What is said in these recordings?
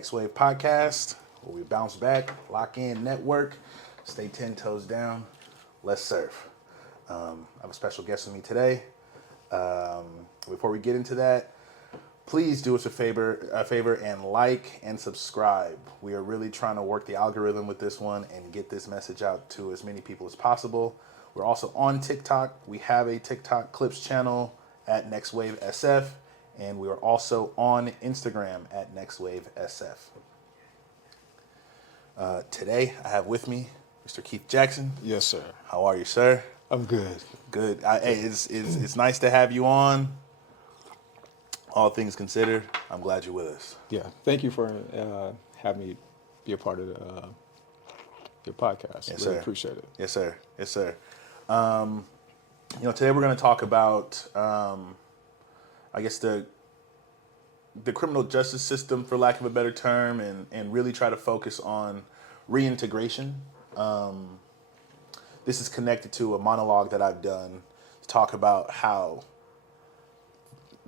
Next Wave Podcast, where we bounce back, lock in, network, stay 10 toes down, let's surf. I have a special guest with me today. Before we get into that, please do us a favor and like and subscribe. We are really trying to work the algorithm with this one and get this message out to as many people as possible. We're also on TikTok. We have a TikTok clips channel at Next Wave SF, and we are also on Instagram at Next Wave SF. Today, I have with me Mr. Keith Jackson. Yes, sir. How are you, sir? I'm good. Good. Hey, it's nice to have you on. All things considered, I'm glad you're with us. Yeah, thank you for having me be a part of your podcast. Yes, really sir. Appreciate it. Yes, sir. Yes, sir. Today we're going to talk about, I guess, the criminal justice system, for lack of a better term, and really try to focus on reintegration. This is connected to a monologue that I've done to talk about how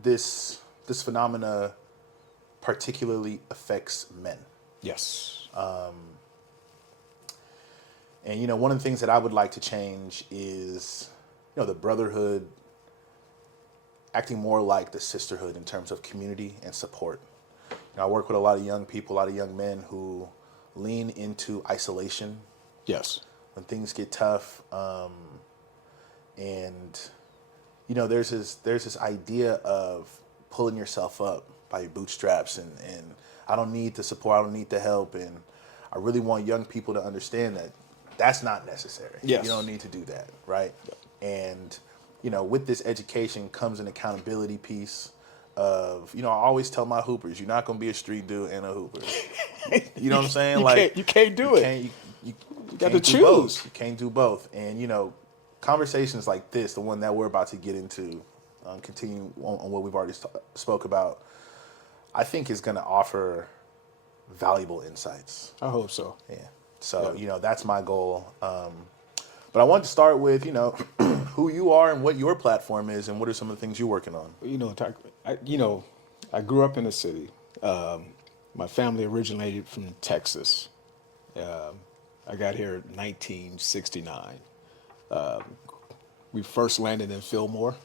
this phenomena particularly affects men. Yes. And, one of the things that I would like to change is, the brotherhood acting more like the sisterhood in terms of community and support. I work with a lot of young people, a lot of young men who lean into isolation. Yes. When things get tough. There's this idea of pulling yourself up by your bootstraps and I don't need the support, I don't need the help. And I really want young people to understand that that's not necessary. Yes. You don't need to do that, right? Yep. And, with this education comes an accountability piece of, I always tell my hoopers, you're not going to be a street dude and a hooper. You know what I'm saying? You can't do it. You got to choose. Both. You can't do both. And, conversations like this, the one that we're about to get into, continue on what we've already spoke about, I think is going to offer valuable insights. I hope so. Yeah. So, that's my goal. But I want to start with, who you are and what your platform is and what are some of the things you're working on. I grew up in the city. My family originated from Texas. I got here in 1969. We first landed in Fillmore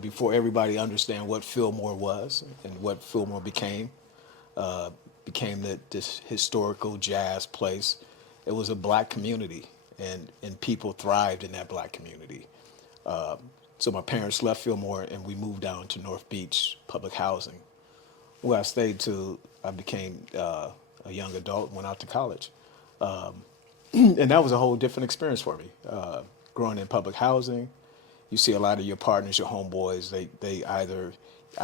before everybody understand what Fillmore was and what Fillmore became. Became this historical jazz place. It was a black community, and people thrived in that black community. So my parents left Fillmore, and we moved down to North Beach public housing, where I stayed till I became a young adult and went out to college. And that was a whole different experience for me. Growing in public housing, you see a lot of your partners, your homeboys, they either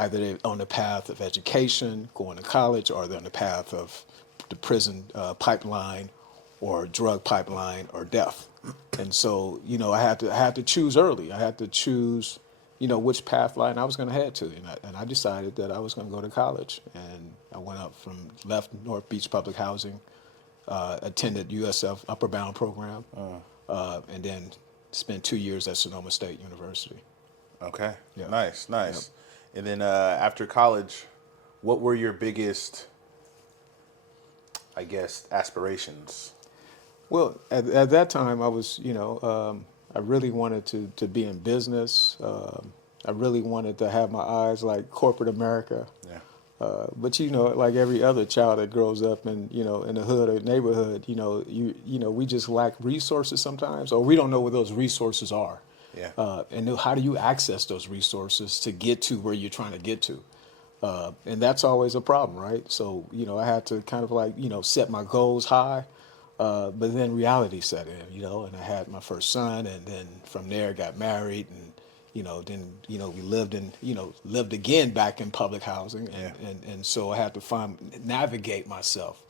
they're on the path of education, going to college, or they're on the path of the prison pipeline or drug pipeline or death. And so, I had to choose early. I had to choose, which path line I was going to head to. And I decided that I was going to go to college. And I went up left North Beach Public Housing, attended USF Upper Bound program, and then spent 2 years at Sonoma State University. Okay. Yeah. Nice. Yep. And then after college, what were your biggest, aspirations? Well, at that time, I was, I really wanted to be in business. I really wanted to have my eyes like corporate America. Yeah. But like every other child that grows up in in the hood or neighborhood, we just lack resources sometimes, or we don't know where those resources are. Yeah. And how do you access those resources to get to where you're trying to get to? And that's always a problem, right? So I had to kind of set my goals high, but then reality set in, and I had my first son, and then from there got married, and then we lived again back in public housing, and so I had to navigate myself.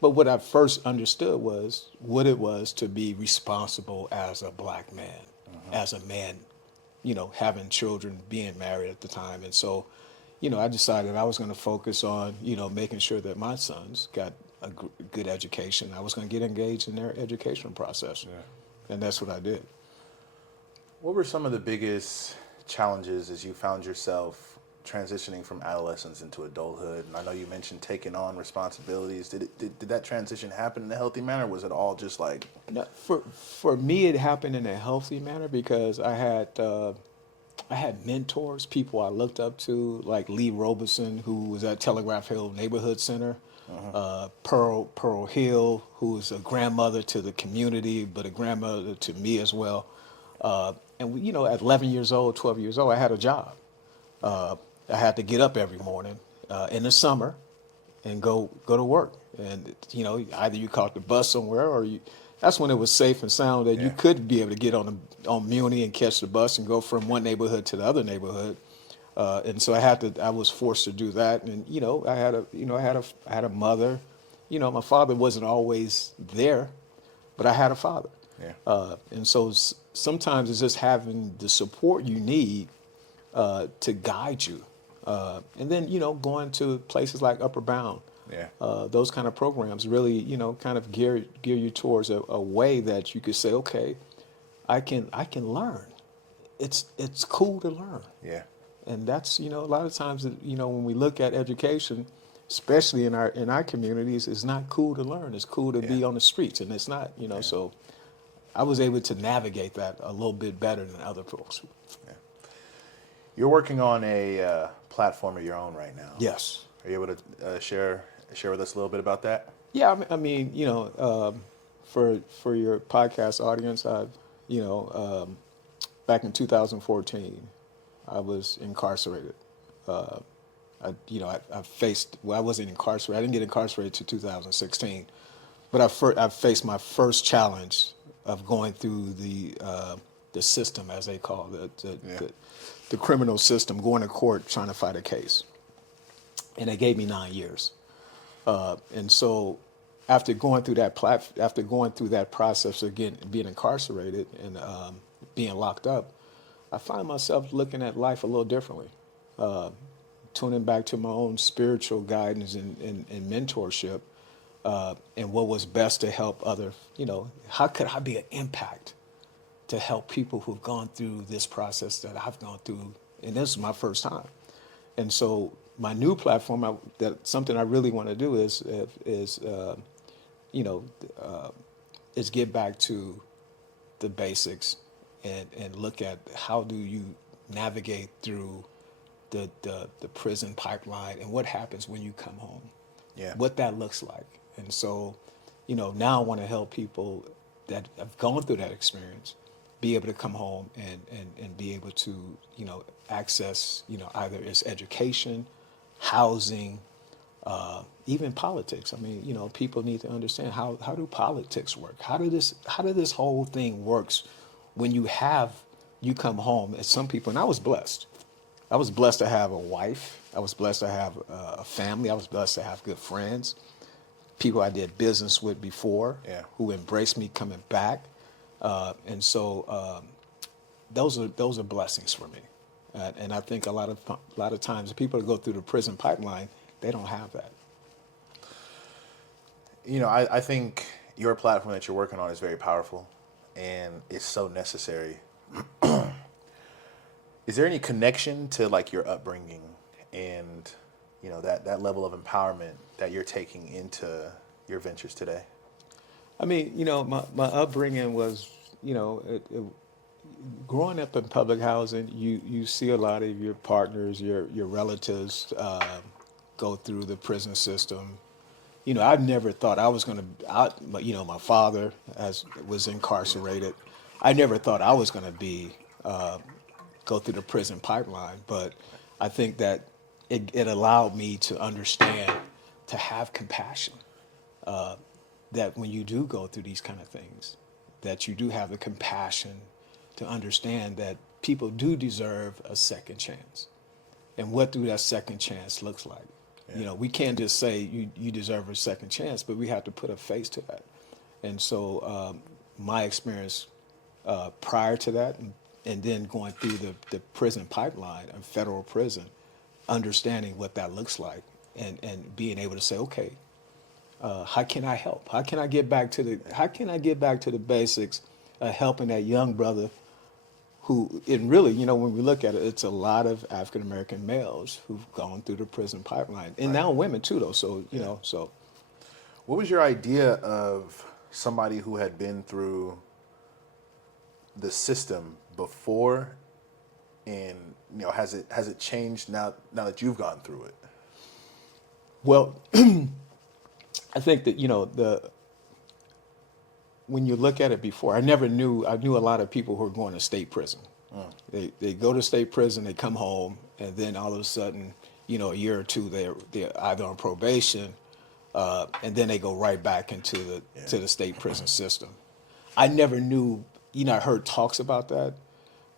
But what I first understood was what it was to be responsible as a black man, as a man, having children, being married at the time, and so I decided I was going to focus on making sure that my sons got a good education. I was going to get engaged in their educational process, and that's what I did. What were some of the biggest challenges as you found yourself transitioning from adolescence into adulthood, and I know you mentioned taking on responsibilities. Did that transition happen in a healthy manner? Or was it all just like, No, for me, it happened in a healthy manner because I had mentors, people I looked up to, like Lee Robeson, who was at Telegraph Hill Neighborhood Center, Pearl Hill, who was a grandmother to the community, but a grandmother to me as well. And we, at 11 years old, 12 years old, I had a job. I had to get up every morning in the summer and go to work. And either you caught the bus somewhere, or that's when it was safe and sound that you yeah, could be able to get on Muni and catch the bus and go from one neighborhood to the other neighborhood. And so I was forced to do that. And I had a mother. My father wasn't always there, but I had a father. yeah, And so sometimes it's just having the support you need to guide you. And then, going to places like Upper Bound, yeah, those kind of programs really, kind of gear you towards a way that you could say, okay, I can learn. It's cool to learn. yeah, And that's, a lot of times, when we look at education, especially in our communities, it's not cool to learn. It's cool to yeah, be on the streets, and it's not, yeah, so I was able to navigate that a little bit better than other folks. yeah. You're working on a platform of your own right now. Yes. Are you able to share with us a little bit about that? Yeah, I mean, for your podcast audience, back in 2014, I was incarcerated. I faced. Well, I wasn't incarcerated. I didn't get incarcerated to 2016, but I faced my first challenge of going through the system, as they call it, Yeah, the criminal system, going to court trying to fight a case, and they gave me 9 years. And so, after going through that process again, being incarcerated and being locked up, I find myself looking at life a little differently, tuning back to my own spiritual guidance and mentorship, and what was best to help other. How could I be an impact to help people who've gone through this process that I've gone through, and this is my first time. And so my new platform, something I really want to do is get back to the basics and look at how do you navigate through the prison pipeline and what happens when you come home, yeah, what that looks like. And so, now I want to help people that have gone through that experience be able to come home and be able to, access, either it's education, housing, even politics. I mean, people need to understand how do politics work? How do this whole thing works when you come home as some people, and I was blessed. I was blessed to have a wife. I was blessed to have a family. I was blessed to have good friends, people I did business with before, yeah. who embraced me coming back. And so those are blessings for me. And I think a lot of times the people that go through the prison pipeline, they don't have that. I think your platform that you're working on is very powerful and it's so necessary. Is there any connection to like your upbringing and that level of empowerment that you're taking into your ventures today? I mean, my upbringing was, growing up in public housing, you see a lot of your partners, your relatives go through the prison system. I never thought I was going to, my father was incarcerated. I never thought I was going to go through the prison pipeline, but I think that it allowed me to understand, to have compassion, that when you do go through these kind of things, that you do have the compassion to understand that people do deserve a second chance, and what do that second chance looks like. Yeah. We can't just say you deserve a second chance, but we have to put a face to that. And so my experience prior to that, and then going through the prison pipeline, a federal prison, understanding what that looks like, and being able to say, okay, how can I help? How can I get back to the basics of helping that young brother and really, when we look at it, it's a lot of African American males who've gone through the prison pipeline, and now women too, though. So so. What was your idea of somebody who had been through the system before, and has it changed now that you've gone through it? Well, I think that when you look at it before, I knew a lot of people who are going to state prison. They go to state prison, they come home, and then all of a sudden, a year or two they're either on probation, and then they go right back into the state prison system. I never knew. I heard talks about that,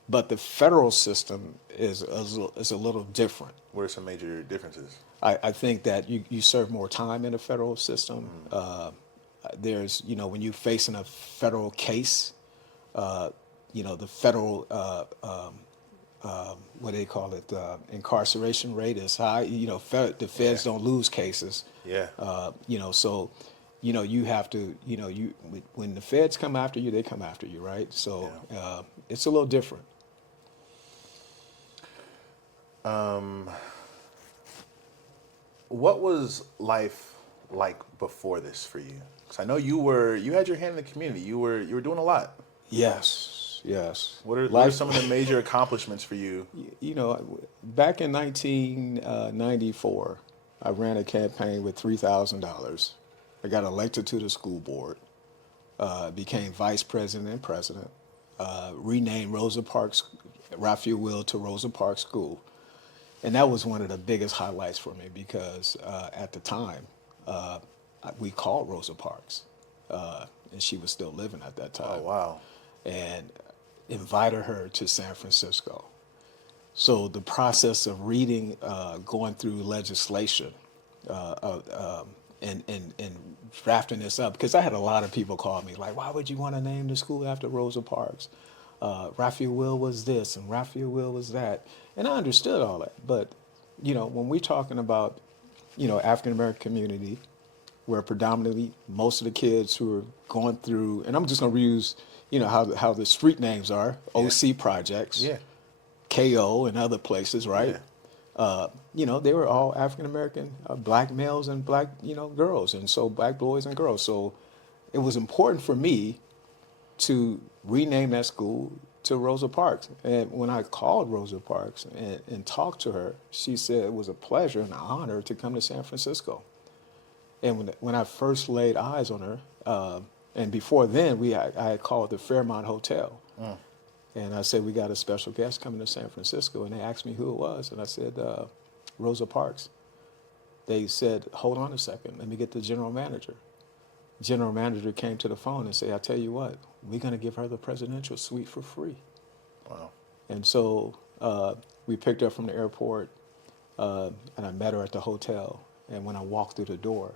but the federal system is a little different. What are some major differences? I think that you serve more time in the federal system. There's, when you're facing a federal case, the federal, what do they call it, incarceration rate is high. The feds don't lose cases. Yeah. So, you have to, when the feds come after you, they come after you, right? So it's a little different. What was life like before this for you? Because I know you had your hand in the community. You were doing a lot. Yes. What are some of the major accomplishments for you? Back in 1994, I ran a campaign with $3,000. I got elected to the school board, became vice president and president, renamed Rosa Parks, Raphael Will to Rosa Parks School. And that was one of the biggest highlights for me because at the time, we called Rosa Parks, and she was still living at that time. Oh, wow. And invited her to San Francisco. So the process of reading, going through legislation, and drafting this up, because I had a lot of people call me like, why would you want to name the school after Rosa Parks? Raphael Will was this and Raphael Will was that. And I understood all that. But, when we're talking about, African-American community, where predominantly most of the kids who are going through, and I'm just going to reuse, how the street names are, OC projects, KO and other places, right? They were all African-American, black males and black, girls, and so black boys and girls. So it was important for me to rename that school to Rosa Parks. And when I called Rosa Parks and talked to her, she said it was a pleasure and an honor to come to San Francisco. And when I first laid eyes on her, and before then, I had called the Fairmont Hotel. And I said, we got a special guest coming to San Francisco. And they asked me who it was. And I said, Rosa Parks. They said, hold on a second, let me get the general manager. General manager came to the phone and said, I tell you what, we're going to give her the presidential suite for free. Wow. And so we picked her up from the airport, and I met her at the hotel. And when I walked through the door,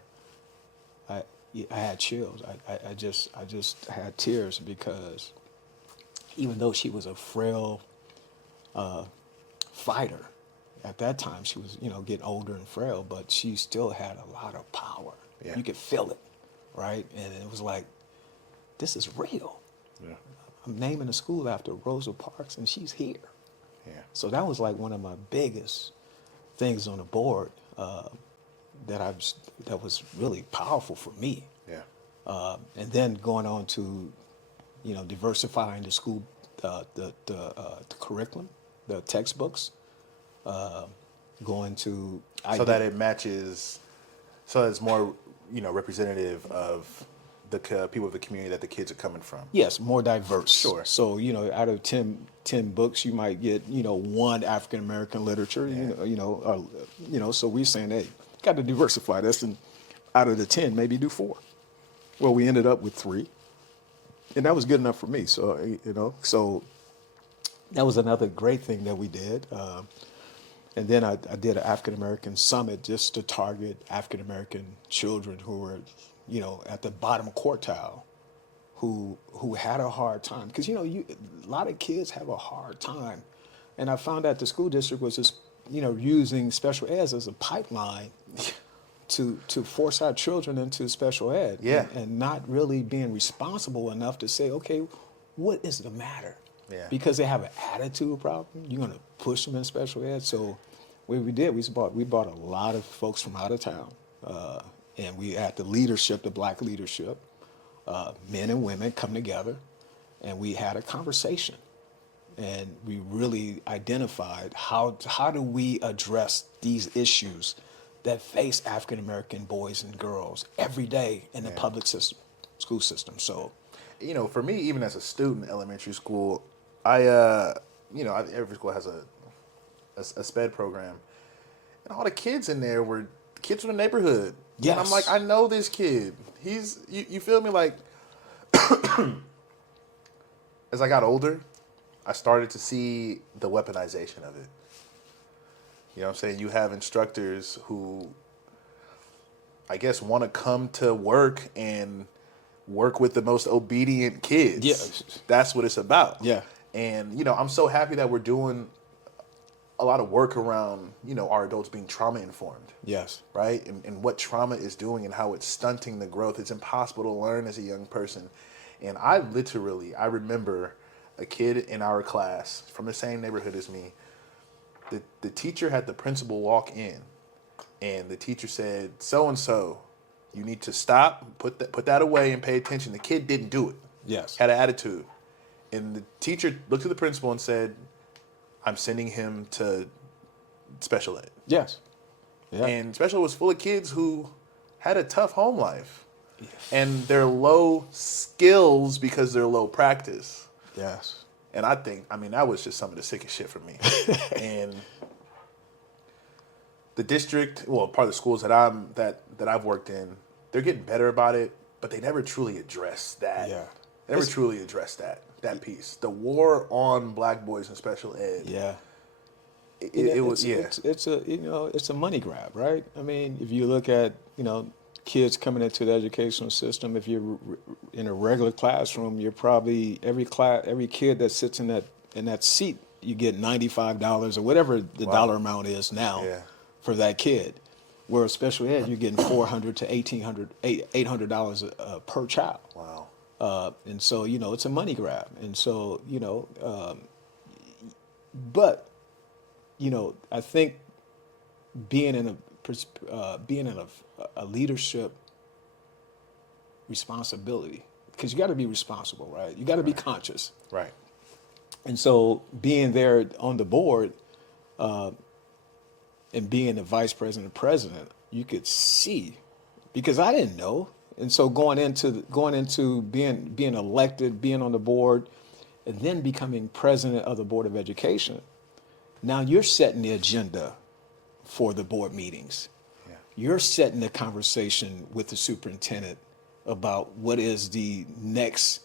I had chills. I just had tears because even though she was a frail fighter, at that time she was, getting older and frail, but she still had a lot of power. Yeah. You could feel it, right? And it was like, this is real. Yeah. I'm naming a school after Rosa Parks, and she's here. Yeah. So that was like one of my biggest things on the board that was really powerful for me. Yeah. And then going on to, diversifying the school, the curriculum, the textbooks, going to so that it matches, so it's more, representative of the people of the community that the kids are coming from. Yes, more diverse. Sure. So, out of 10 books, you might get, one African American literature, so we're saying, hey, got to diversify this, and out of the 10, maybe do 4. Well, we ended up with 3, and that was good enough for me. So, so that was another great thing that we did. And then I did an African American summit just to target African American children who were, at the bottom quartile, who had a hard time. Because, a lot of kids have a hard time. And I found out the school district was just, using special ed as a pipeline to force our children into special ed. Yeah. And not really being responsible enough to say, okay, what is the matter? Yeah. Because they have an attitude problem, you're going to push them in special ed. So what we did, we brought a lot of folks from out of town. And we had the leadership, the black leadership, men and women come together, and we had a conversation. And we really identified how do we address these issues that face African American boys and girls every day in the public system, school system. So, You know, for me, even as a student in elementary school, every school has a SPED program, and all the kids in there were kids from the neighborhood. yes, And I'm like, I know this kid. You feel me? Like, as I got older, I started to see the weaponization of it. You know what I'm saying? You have instructors who, I guess, want to come to work and work with the most obedient kids. Yeah. That's what it's about. Yeah. And, I'm so happy that we're doing a lot of work around, our adults being trauma informed. Yes. Right? And what trauma is doing and how it's stunting the growth. It's impossible to learn as a young person. And I remember a kid in our class from the same neighborhood as me. The teacher had the principal walk in, and the teacher said, "So-and-so, you need to stop, put that away and pay attention." The kid didn't do it. Yes. Had an attitude. And the teacher looked at the principal and said, "I'm sending him to special ed." Yes. Yeah. And special ed was full of kids who had a tough home life. And they're low skills because they're low practice. Yes. And that was just some of the sickest shit for me. And the district, part of the schools that I've worked in, they're getting better about it, but they never truly address that. Yeah. They never truly address that piece. The war on black boys in special ed. Yeah. It's a money grab, right? I mean, if you look at, kids coming into the educational system, if you're in a regular classroom, you're probably every kid that sits in that seat, you get $95 or whatever the dollar amount is now for that kid. Whereas special ed, you're getting $400 to $800 per child. Wow. And so, it's a money grab. And so, but, I think being in a leadership responsibility, because you got to be responsible, right? You got to be conscious. Right. And so being there on the board and being the vice president, president, you could see, because I didn't know. And so going into being elected, being on the board, and then becoming president of the Board of Education, now you're setting the agenda for the board meetings. Yeah. You're setting the conversation with the superintendent about what is the next,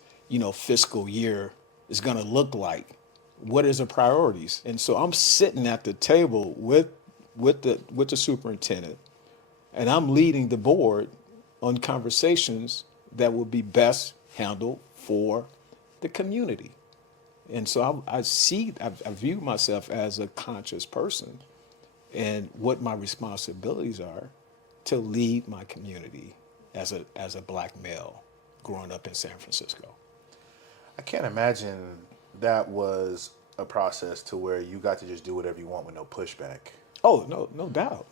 fiscal year is going to look like. What is the priorities? And so I'm sitting at the table with the superintendent, and I'm leading the board on conversations that will be best handled for the community. And so I view myself as a conscious person, and what my responsibilities are to lead my community as a black male growing up in San Francisco. I can't imagine that was a process to where you got to just do whatever you want with no pushback. Oh, no doubt.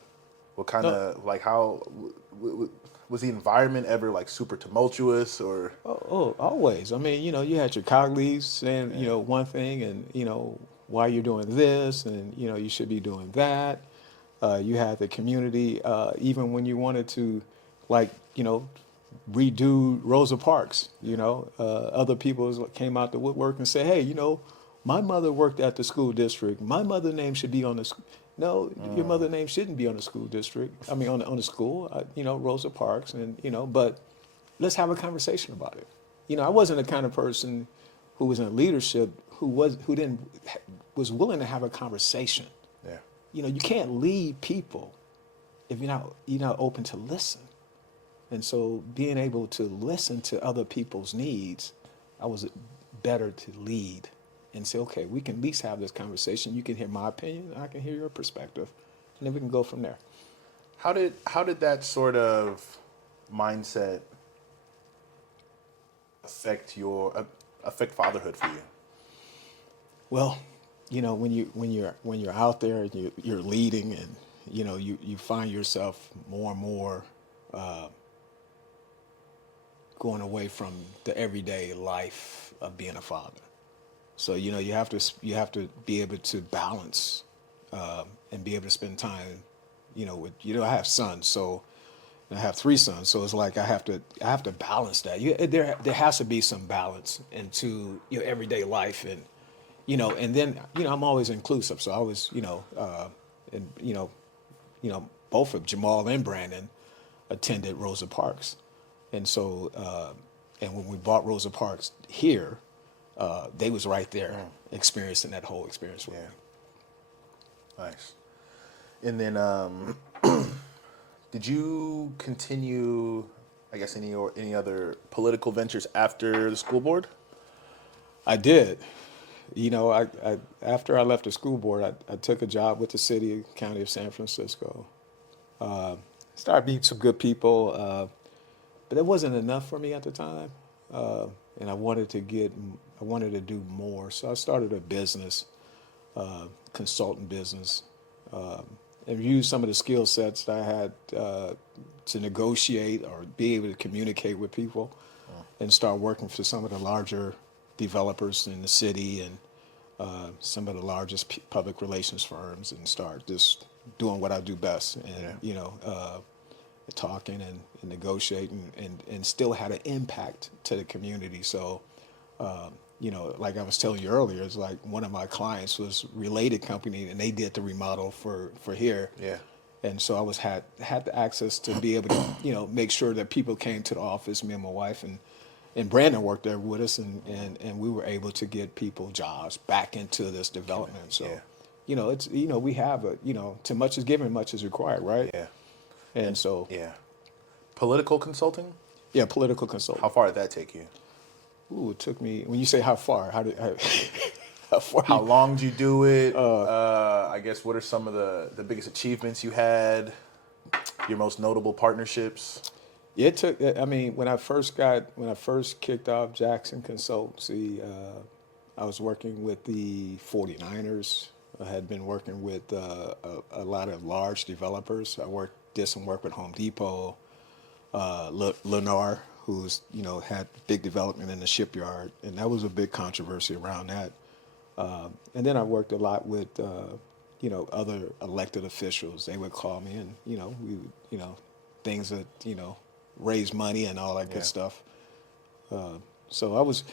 What kind of, how, was the environment ever super tumultuous or? Oh, always. I mean, you had your colleagues saying, one thing and, why you're doing this and, you should be doing that. You had the community, even when you wanted to, redo Rosa Parks, other people came out the woodwork and said, hey, my mother worked at the school district. My mother's name should be on the school. No, your mother's name shouldn't be on the school district. I mean, on the school, Rosa Parks, and, but let's have a conversation about it. I wasn't the kind of person who was in leadership who was willing to have a conversation. Yeah. You can't lead people if you're not open to listen. And so being able to listen to other people's needs, I was better to lead and say, okay, we can at least have this conversation. You can hear my opinion, I can hear your perspective, and then we can go from there. How did that sort of mindset affect fatherhood for you? Well, when you're out there and you're leading, and you find yourself more and more going away from the everyday life of being a father. So you have to be able to balance and be able to spend time, with I have sons, so I have three sons, so it's like I have to balance that. There has to be some balance into your everyday life, and then I'm always inclusive, so I was and both of Jamal and Brandon attended Rosa Parks, and so and when we bought Rosa Parks here, they was right there experiencing that whole experience with Yeah. me. Nice. And then, did you continue, I guess, any other political ventures after the school board? I did. I after I left the school board, I took a job with the city and county of San Francisco. Started meeting some good people, but it wasn't enough for me at the time, and I wanted to do more. So I started a business, consultant business, and used some of the skill sets that I had to negotiate or be able to communicate with people, and start working for some of the larger developers in the city and some of the largest public relations firms, and start just doing what I do best, and talking and negotiating, and still had an impact to the community. So like I was telling you earlier, it's like one of my clients was related company, and they did the remodel for here. Yeah. And so I had the access to be able to make sure that people came to the office. Me and my wife and Brandon worked there with us, and we were able to get people jobs back into this development. So, Yeah. it's we have too much is given, much is required, right? Yeah. And so, Yeah. Political consulting? yeah, political How consultant. far did that take you? Ooh, it took me. When you say how far, how far? How long did you do it? I guess what are some of the biggest achievements you had? Your most notable partnerships? It took. I mean, when I first kicked off Jackson Consultancy, I was working with the 49ers. I had been working with a lot of large developers. Did some work with Home Depot, Lennar, who's had big development in the shipyard, and that was a big controversy around that. And then I worked a lot with other elected officials. They would call me, and we would, things that raise money and all that Yeah. good stuff. So I was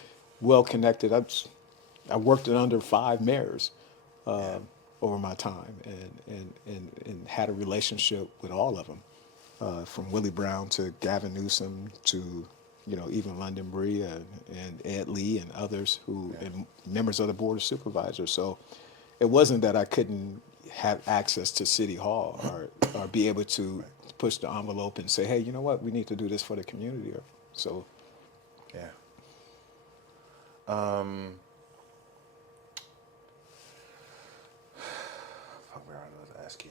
well connected. I worked it under 5 mayors over my time, and had a relationship with all of them, from Willie Brown to Gavin Newsom to even London Bree and Ed Lee and others and members of the Board of Supervisors. So it wasn't that I couldn't have access to City Hall or be able to push the envelope and say, hey, you know what, we need to do this for the community. So Yeah. Fuck, where I was to ask you.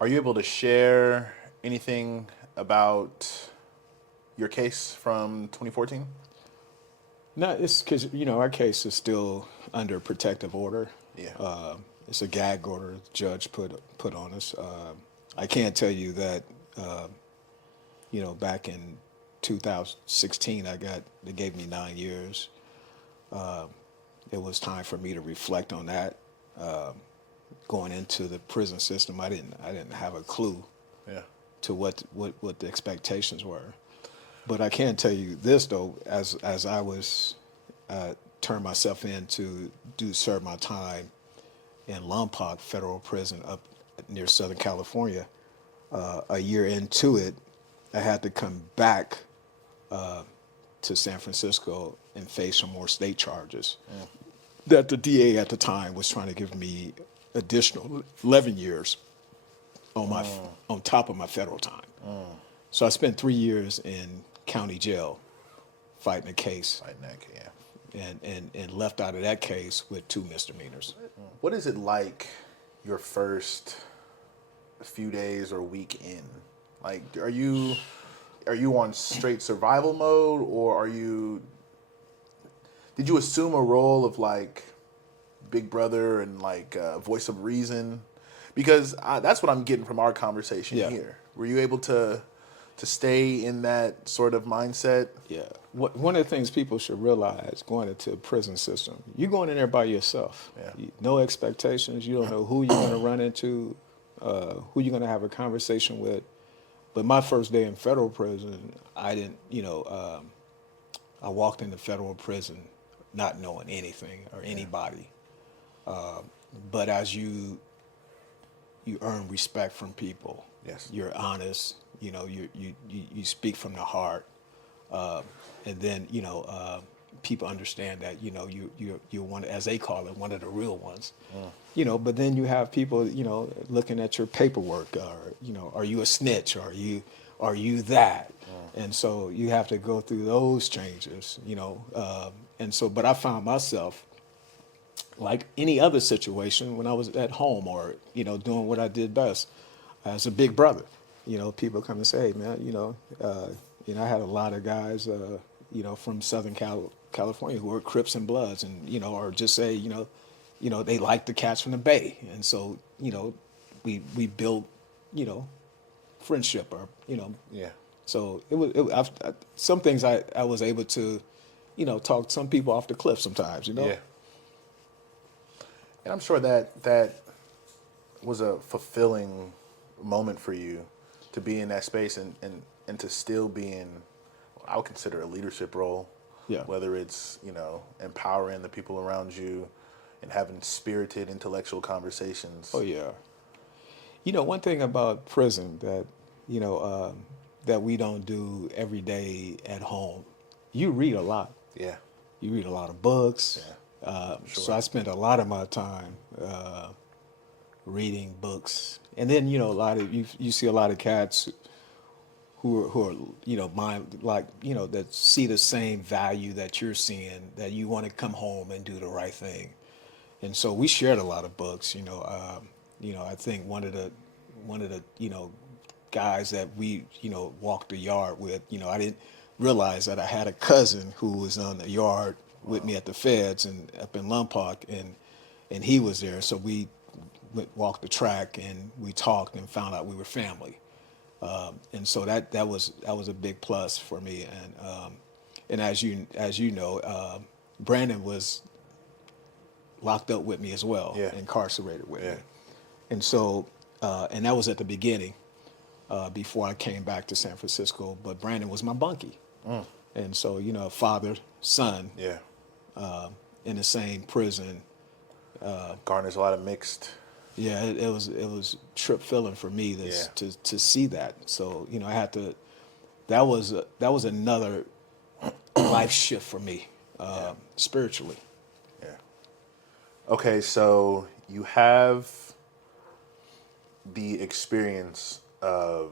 Are you able to share anything about your case from 2014? no, it's because our case is still under protective order. Yeah. It's a gag order the judge put on us. I can't tell you that back in 2016 they gave me 9 years. It was time for me to reflect on that. Going into the prison system, I didn't have a clue Yeah. to what the expectations were. But I can tell you this though, as I was turned myself in to serve my time in Lompoc Federal Prison up near Southern California, a year into it, I had to come back to San Francisco and face some more state charges that the DA at the time was trying to give me additional 11 years on top of my federal time. So I spent 3 years in county jail fighting a case, Right neck, yeah. and left out of that case with 2 misdemeanors. What is it like your first few days or week in? Like, are you on straight survival mode, or are you did you assume a role of like big brother and like voice of reason? Because that's what I'm getting from our conversation Yeah. here. Were you able to stay in that sort of mindset? Yeah. One of the things people should realize going into a prison system, you're going in there by yourself. Yeah. No expectations. You don't know who you're going to run into, who you're going to have a conversation with. But my first day in federal prison, I didn't, I walked into federal prison not knowing anything or anybody. But as you earn respect from people. Yes. You're honest. You speak from the heart, and then people understand that you're one, as they call it, one of the real ones. But then you have people looking at your paperwork, or are you a snitch? Or are you that? And so you have to go through those changes. And so, but I found myself like any other situation when I was at home or doing what I did best as a big brother. People come and say, hey, man, I had a lot of guys, from Southern California who are Crips and Bloods, and or just say, they like the cats from the Bay, and so we built, friendship or Yeah. So some things I was able to, talk some people off the cliff sometimes, Yeah. And I'm sure that was a fulfilling moment for you to be in that space and to still be in, I would consider a leadership role. Yeah. Whether it's, empowering the people around you and having spirited intellectual conversations. Oh, yeah. One thing about prison that, that we don't do every day at home, you read a lot. Yeah. You read a lot of books. Yeah. So Sure. I spent a lot of my time reading books, and then a lot of you see a lot of cats who are mind like that see the same value that you're seeing, that you want to come home and do the right thing, and so we shared a lot of books. I think one of the guys that we walked the yard with, I didn't realize that I had a cousin who was on the yard with me at the feds and up in Lompoc, and he was there. So we walked the track and we talked and found out we were family. And so that was a big plus for me. And as you know, Brandon was locked up with me as well, Yeah. incarcerated with Yeah. me. And so and that was at the beginning, before I came back to San Francisco. But Brandon was my bunkie. And so, father, son, Yeah. in the same prison. Garners a lot of mixed. Yeah, it was trip filling for me to see that. So I had to. That was another life shift for me, spiritually. Yeah. Okay, so you have the experience of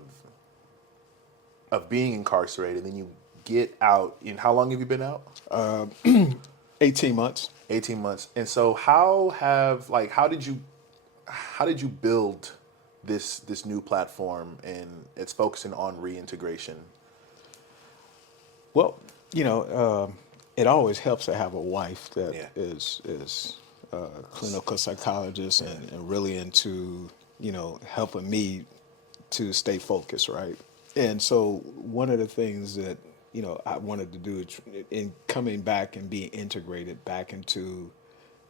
being incarcerated, then you get out. In how long have you been out? 18 months. 18 months. And so how did you build this new platform, and it's focusing on reintegration? Well, it always helps to have a wife that Yeah. is a clinical psychologist and really into helping me to stay focused, right? And so one of the things that I wanted to do in coming back and being integrated back into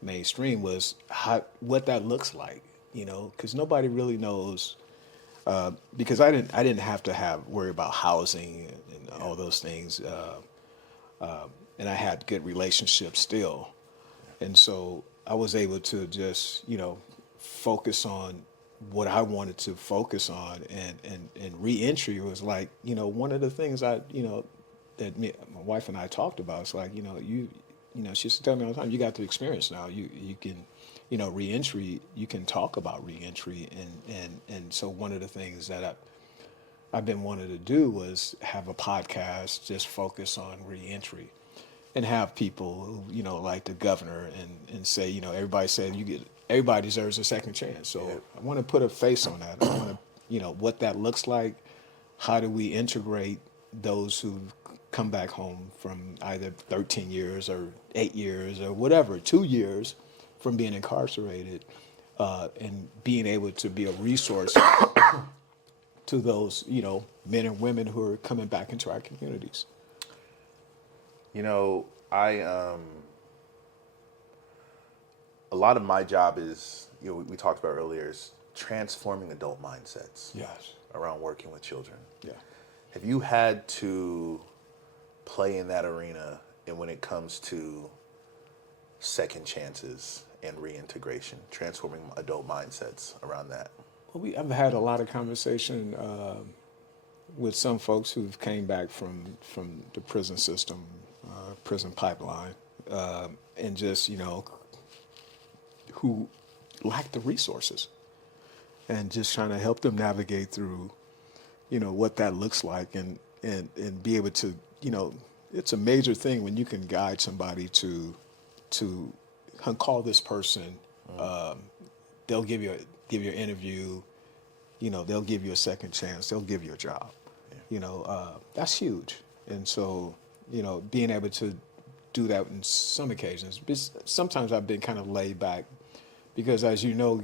mainstream was what that looks like, because nobody really knows. Because I didn't have to worry about housing and all those things, and I had good relationships still, and so I was able to just focus on what I wanted to focus on, and reentry was like one of the things that my wife and I talked about. It's like she used to tell me all the time, you got the experience now, you can reentry, you can talk about reentry, and so one of the things that I've been wanting to do was have a podcast just focus on reentry, and have people who like the governor and say everybody said everybody deserves a second chance. So Yeah. I want to put a face on that. I want to what that looks like. How do we integrate those who've come back home from either 13 years or 8 years or whatever, 2 years from being incarcerated, and being able to be a resource to those, men and women who are coming back into our communities. You know, a lot of my job is, we talked about earlier, is transforming adult mindsets Yes. around working with children. Yeah. Have you had to play in that arena, and when it comes to second chances and reintegration, transforming adult mindsets around that? Well, I've had a lot of conversation with some folks who've came back from the prison system, prison pipeline, and just, who lack the resources, and just trying to help them navigate through, what that looks like, and be able to, it's a major thing when you can guide somebody to call this person. They'll give you an interview. They'll give you a second chance. They'll give you a job. Yeah. That's huge. And so, being able to do that in some occasions. Sometimes I've been kind of laid back because, as you know,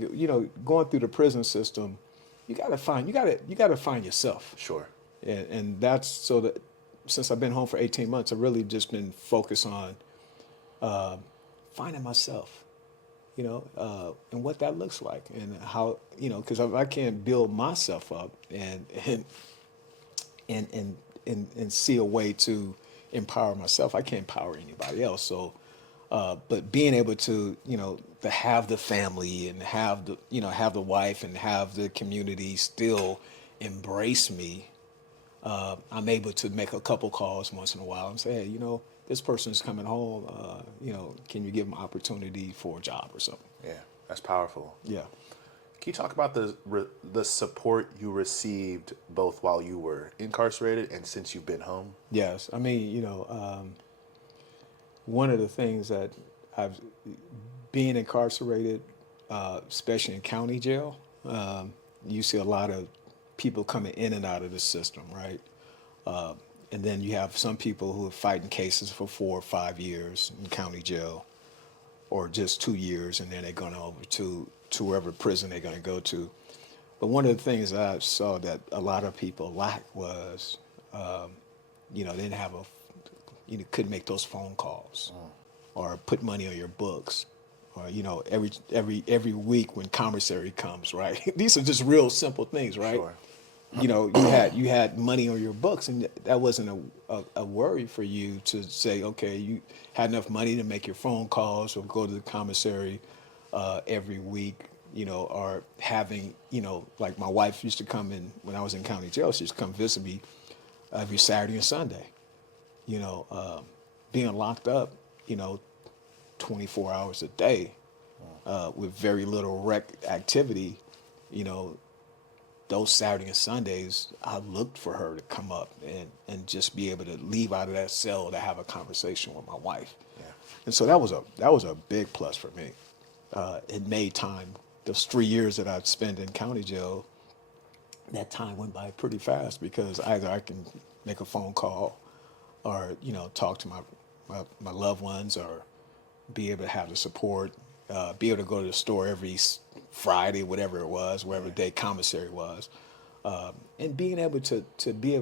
going through the prison system, you got to find yourself. Sure. And that's so that since I've been home for 18 months, I've really just been focused on finding myself, and what that looks like, and how, because I can't build myself up and see a way to empower myself. I can't empower anybody else. So, but being able to, to have the family and have the wife and have the community still embrace me, I'm able to make a couple calls once in a while and say, hey, this person's coming home. Can you give them opportunity for a job or something? Yeah, that's powerful. Yeah. Can you talk about the support you received both while you were incarcerated and since you've been home? Yes. I mean, one of the things that being incarcerated, especially in county jail, you see a lot of people coming in and out of the system, right? And then you have some people who are fighting cases for 4 or 5 years in county jail, or just 2 years, and then they're going over to wherever prison they're going to go to. But one of the things I saw that a lot of people lacked was, they didn't have couldn't make those phone calls, or put money on your books, or every week when commissary comes, right? These are just real simple things, right? Sure. You had money on your books, and that wasn't a worry for you to say, okay, you had enough money to make your phone calls or go to the commissary every week, or having, like my wife used to come in when I was in county jail. She used to come visit me every Saturday and Sunday. Being locked up, 24 hours a day with very little rec activity, those Saturday and Sundays, I looked for her to come up and just be able to leave out of that cell to have a conversation with my wife. Yeah. And so that was a big plus for me. It made time. Those 3 years that I'd spent in county jail, that time went by pretty fast because either I can make a phone call or, talk to my loved ones, or be able to have the support, be able to go to the store every Friday, whatever it was, wherever day commissary was, and being able to be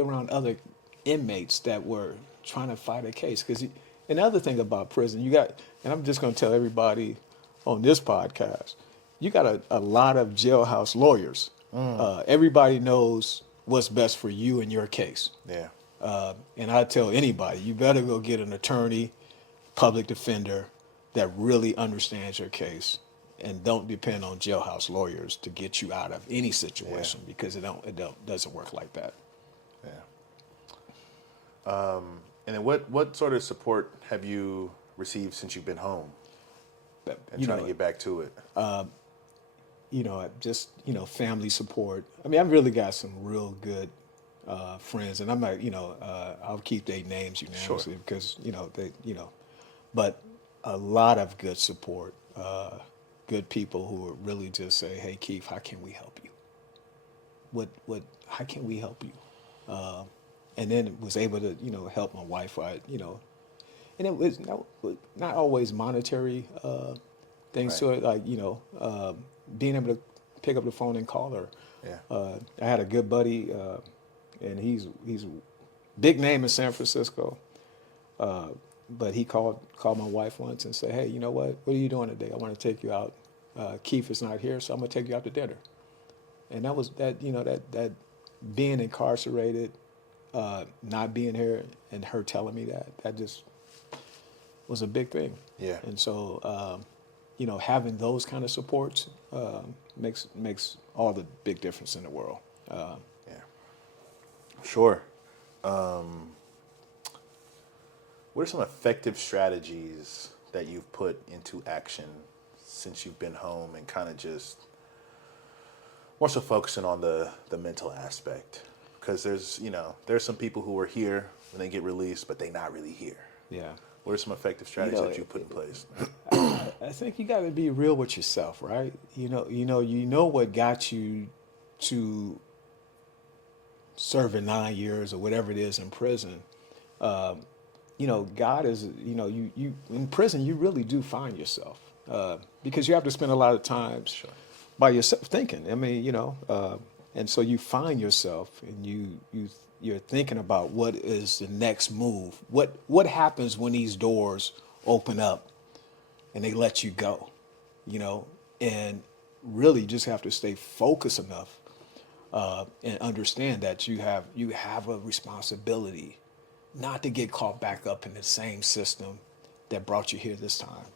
around other inmates that were trying to fight a case. Because another thing about prison, and I'm just going to tell everybody on this podcast, you got a lot of jailhouse lawyers. Everybody knows what's best for you in your case. Yeah. And I tell anybody, you better go get an attorney, public defender that really understands your case, and don't depend on jailhouse lawyers to get you out of any situation, because it doesn't work like that. Yeah. And then what sort of support have you received since you've been home and trying to get back to it? Just family support. I mean, I've really got some real good friends, and I'm not, I'll keep their names unanimously, because but a lot of good support, good people who would really just say, "Hey, Keith, how can we help you? How can we help you?" and then was able to, help my wife out, and it was not always monetary things Right. to it, like, being able to pick up the phone and call her. Yeah. I had a good buddy, and he's big name in San Francisco. But he called my wife once and said, "Hey, you know what? What are you doing today? I want to take you out. Keith is not here, so I'm gonna take you out to dinner." And that was that. That being incarcerated, not being here, and her telling me that just was a big thing. Yeah. And so, having those kind of supports makes all the big difference in the world. Yeah. Sure. What are some effective strategies that you've put into action since you've been home and kind of just more so focusing on the mental aspect? Because there's some people who are here when they get released, but they're not really here. Yeah. What are some effective strategies that you put in place? I think you got to be real with yourself, right? You know what got you to serving 9 years or whatever it is in prison. God is, you in prison, you really do find yourself because you have to spend a lot of time by yourself thinking. I mean, and so you find yourself and you're thinking about what is the next move. What happens when these doors open up and they let you go, and really just have to stay focused enough and understand that you have a responsibility not to get caught back up in the same system that brought you here this time.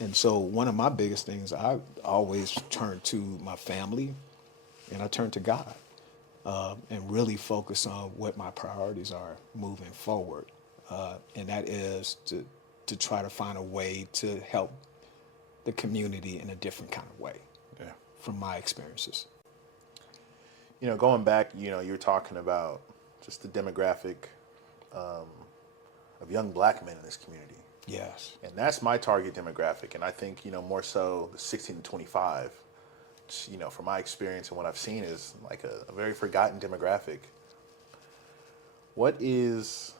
And so one of my biggest things, I always turn to my family and I turn to God and really focus on what my priorities are moving forward. And that is to try to find a way to help the community in a different kind of way from my experiences. Going back, you were talking about just the demographic of young black men in this community. Yes. And that's my target demographic. And I think, more so the 16 to 25, from my experience and what I've seen is like a very forgotten demographic. What is,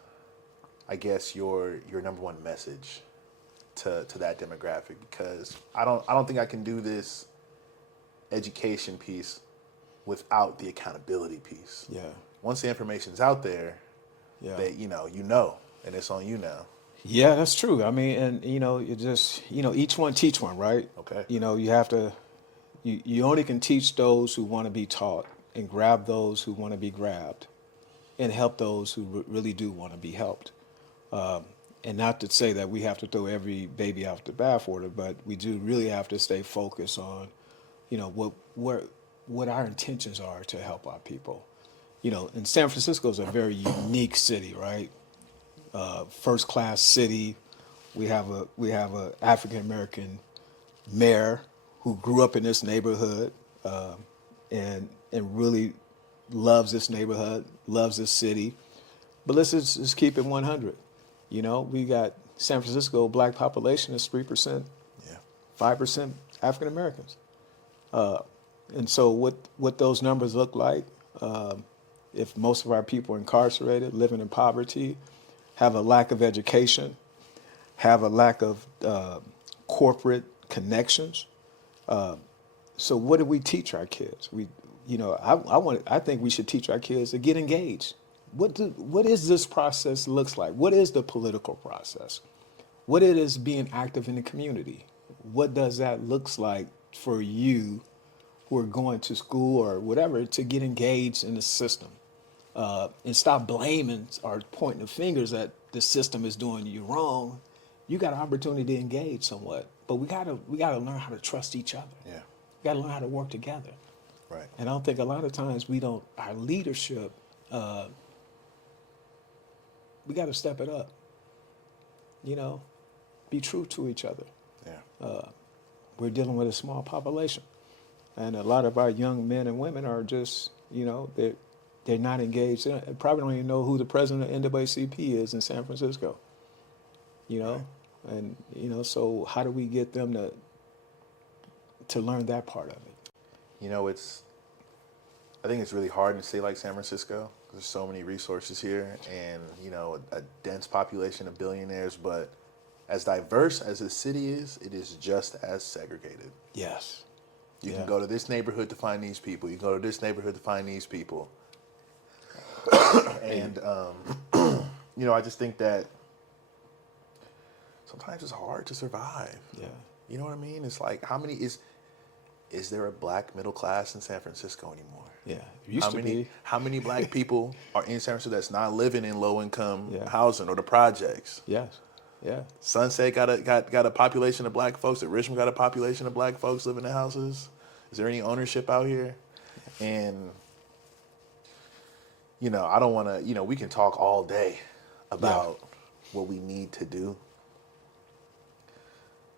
I guess, your number one message to that demographic? Because I don't think I can do this education piece without the accountability piece. Yeah. Once the information's out there, that and it's on you now. Yeah, that's true. I mean, and you just each one teach one, right? Okay. You have to. You only can teach those who want to be taught, and grab those who want to be grabbed, and help those who really do want to be helped. And not to say that we have to throw every baby out the bathwater, but we do really have to stay focused on, what our intentions are to help our people. And San Francisco is a very unique city, right? First class city. We have a African American mayor who grew up in this neighborhood and really loves this neighborhood, loves this city. But let's just keep it 100. We got San Francisco black population is 3%, 5% African Americans. And so what those numbers look like, if most of our people are incarcerated, living in poverty, have a lack of education, have a lack of corporate connections. So what do we teach our kids? I think we should teach our kids to get engaged. What is this process looks like? What is the political process? What it is being active in the community? What does that looks like for you who are going to school or whatever to get engaged in the system? And stop blaming or pointing the fingers that the system is doing you wrong. You got an opportunity to engage somewhat, but we gotta learn how to trust each other. Yeah. We gotta learn how to work together. Right. And I don't think a lot of times our leadership, we got to step it up. Be true to each other. Yeah. We're dealing with a small population, and a lot of our young men and women are just, they're not engaged. They probably don't even know who the president of NAACP is in San Francisco. Right. And so how do we get them to learn that part of it? I think it's really hard in a city like San Francisco There's so many resources here, and a dense population of billionaires. But as diverse as the city is, it is just as segregated. Yes. You can go to this neighborhood to find these people. You can go to this neighborhood to find these people. And I just think that sometimes it's hard to survive. Yeah. You know what I mean? It's like, how many is there a black middle class in San Francisco anymore? Yeah. It used to be. How many black people are in San Francisco that's not living in low income Yeah. housing or the projects? Yes. Yeah. Sunset got a population of black folks. That Richmond got a population of black folks living in houses. Is there any ownership out here? And I don't want to. We can talk all day about what we need to do,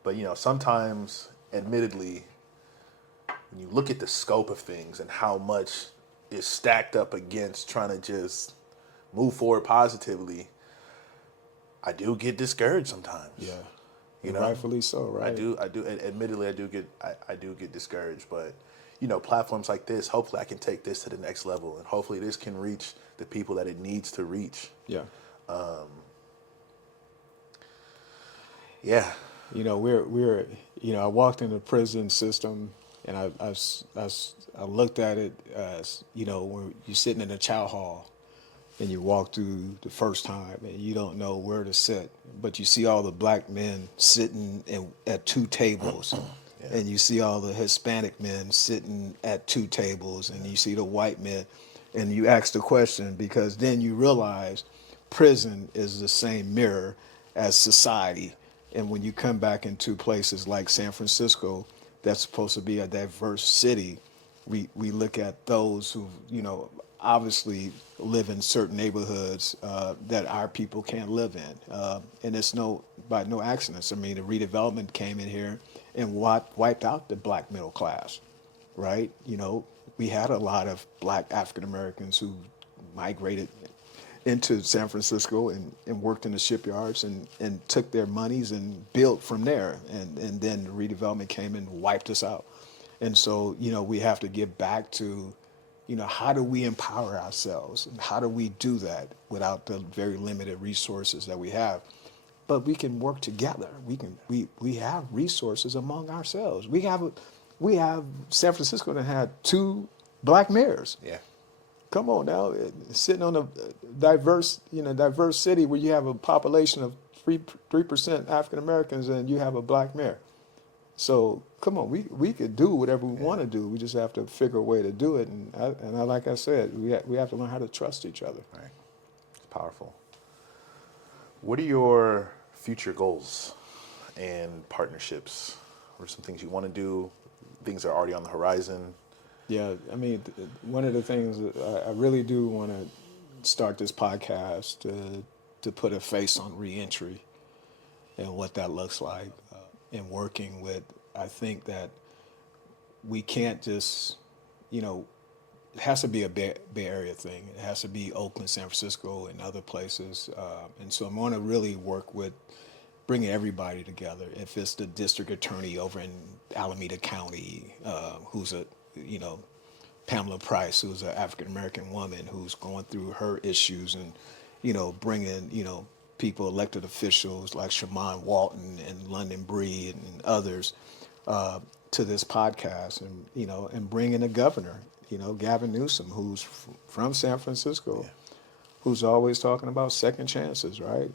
but sometimes, admittedly, when you look at the scope of things and how much is stacked up against trying to just move forward positively, I do get discouraged sometimes. Yeah. Rightfully so, right? I do. Admittedly, I do get discouraged, but platforms like this, hopefully I can take this to the next level, and hopefully this can reach the people that it needs to reach. Yeah. Yeah. We're I walked in the prison system, and I looked at it as, when you're sitting in a chow hall and you walk through the first time and you don't know where to sit, but you see all the black men sitting at two tables. Yeah. And you see all the Hispanic men sitting at two tables, and you see the white men, and you ask the question, because then you realize prison is the same mirror as society. And when you come back into places like San Francisco, that's supposed to be a diverse city, we look at those who, obviously live in certain neighborhoods that our people can't live in. And it's by no accident. I mean, the redevelopment came in here and wiped out the black middle class, right? We had a lot of black African Americans who migrated into San Francisco and worked in the shipyards and took their monies and built from there. And then the redevelopment came and wiped us out. And so, we have to get back to, how do we empower ourselves? And how do we do that without the very limited resources that we have? But we can work together. We have resources among ourselves. We have San Francisco that had 2 black mayors. Yeah. Come on now, sitting on a diverse city where you have a population of 3% African Americans and you have a black mayor. So come on, we could do whatever we want to do. We just have to figure a way to do it. And like I said, we have to learn how to trust each other. Right. It's powerful. What are your future goals and partnerships? What are some things you want to do? Things that are already on the horizon? Yeah, I mean, one of the things I really do want to start this podcast to put a face on reentry and what that looks like, and working with. I think that we can't just, it has to be a Bay Area thing. It has to be Oakland, San Francisco, and other places. And so I'm going to really work with bringing everybody together. If it's the district attorney over in Alameda County, who's a Pamela Price, who's an African-American woman who's going through her issues, and, bringing, people, elected officials like Sherman Walton and London Breed and others to this podcast, and bringing a governor, Gavin Newsom, who's from San Francisco, who's always talking about second chances, right?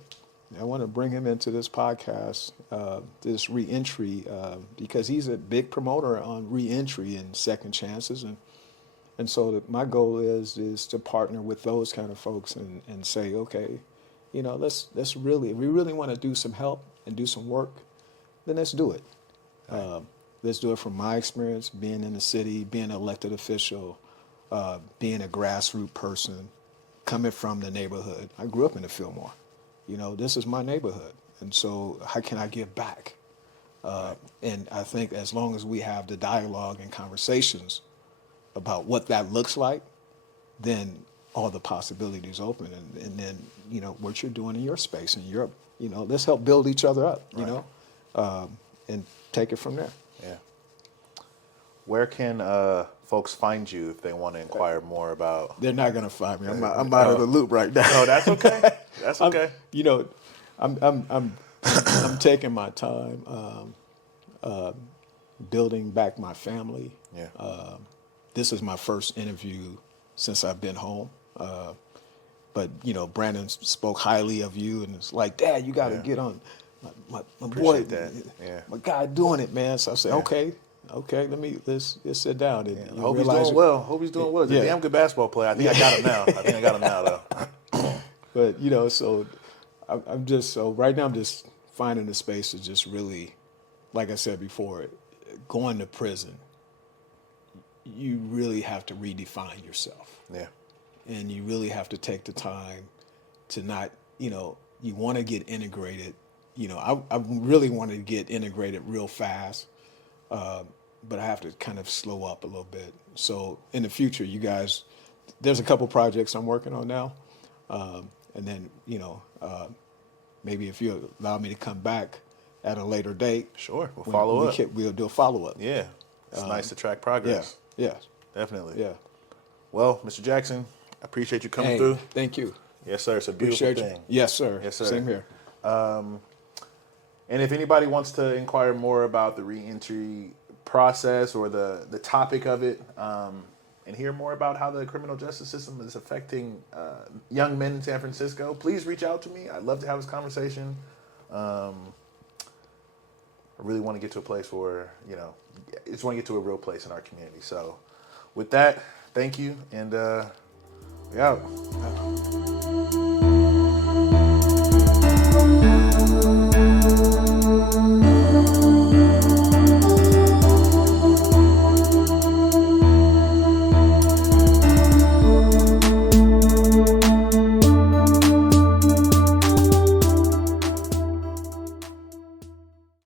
I want to bring him into this podcast, this reentry, because he's a big promoter on reentry and second chances, and so my goal is to partner with those kind of folks and say, okay, let's really, if we really want to do some help and do some work, then let's do it. Let's do it from my experience, being in the city, being an elected official, being a grassroots person, coming from the neighborhood. I grew up in the Fillmore. This is my neighborhood. And so how can I give back? And I think as long as we have the dialogue and conversations about what that looks like, then all the possibilities open. And then, what you're doing in your space in Europe, let's help build each other up, and take it from there. Yeah. Where can folks find you if they want to inquire more about? They're not gonna find me. I'm out of the loop right now. Oh, that's okay. That's okay. You know, I'm taking my time building back my family. Yeah. This is my first interview since I've been home. But Brandon spoke highly of you, and it's like, Dad, you got to get on. My boy, Appreciate that. Yeah. my guy doing it, man. So I said, okay, let's sit down. And you Hope he's realize doing well. Hope he's doing well. He's a damn good basketball player. I think I got him now. Though. But so I'm just so right now I'm just finding the space to just really, like I said before, going to prison. You really have to redefine yourself. Yeah. And you really have to take the time to not, you want to get integrated. I really want to get integrated real fast, but I have to kind of slow up a little bit. So in the future, you guys, there's a couple projects I'm working on now. And then, maybe if you allow me to come back at a later date. Sure, we'll follow up. We'll do a follow-up. Yeah, it's nice to track progress. Yeah, definitely. yeah. Well, Mr. Jackson, I appreciate you coming Hey, through. thank you. Yes, sir. It's a beautiful Appreciate thing. you. Yes, sir. Yes, sir. Same here. And if anybody wants to inquire more about the reentry process or the topic of it, and hear more about how the criminal justice system is affecting young men in San Francisco, please reach out to me. I'd love to have this conversation. I really want to get to a place where, just want to get to a real place in our community. So with that, thank you, and we out.